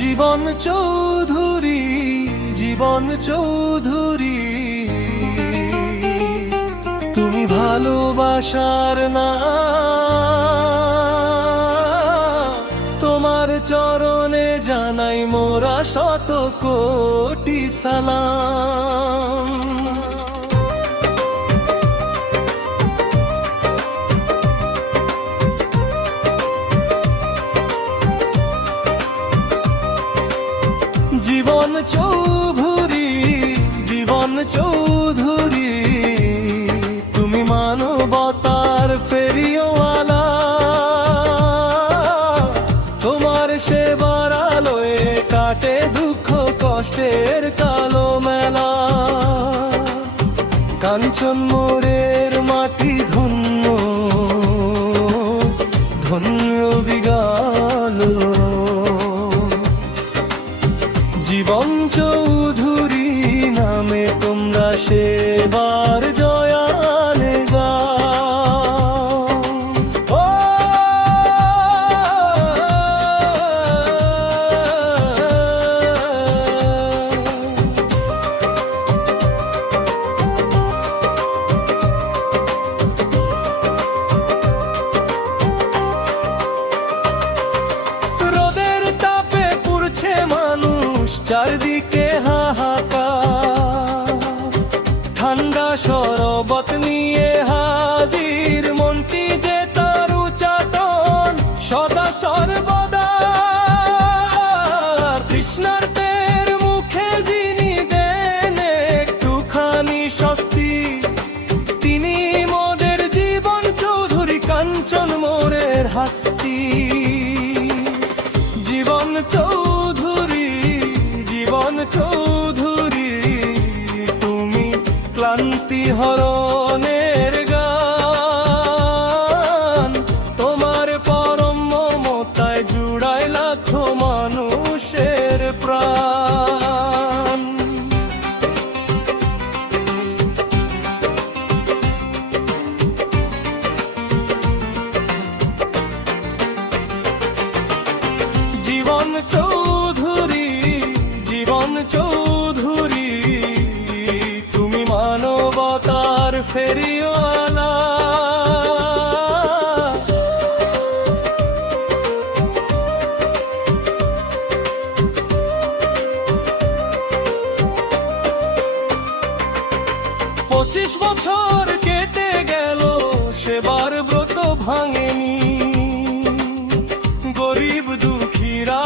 জীবন চৌধুরী, জীবন চৌধুরী, তুমি ভালোবাসার না, তোমার চরণে জানাই মোরা শত কোটি সালাম। জীবন চৌধুরী, জীবন চৌধুরী, তুমি মানবতার ফেরিওয়ালা, তোমার সেবার আলোয় কাটে দুঃখ কষ্টের কালো মেলা। কাঞ্চন মোড়ের মাটি ধন্য, ধন্য বিগাল। জীবন চৌধুরী নামে তোমরা সেবার জয়ান গাও। ও রোদের তাপে পুড়ছে মানুষ, চারদিকে হাহাকার, ঠান্ডা শরবত নিয়ে হাজির মনটি যে তার উচাটন সদা সর্বদা। তৃষ্ণার্তের মুখে যিনি দেন একটুখানি স্বস্তি, তিনি মোদের জীবন চৌধুরী, কাঞ্চন মোড়ের হাস্তি। জীবন চৌধুরী, জীবন চৌধুরী, তুমি ক্লান্তি হরণের গান, তোমার পরম মমতায় জুড়ায় লাখো মানুষের প্রাণ। জীবন চৌধুরী, জীবন চৌধুরী, তুমি মানবতার ফেরিওয়ালা। পঁচিশ বছর কেটে গেল সেবার ব্রত ভাঙেনি, গরিব দুঃখীরা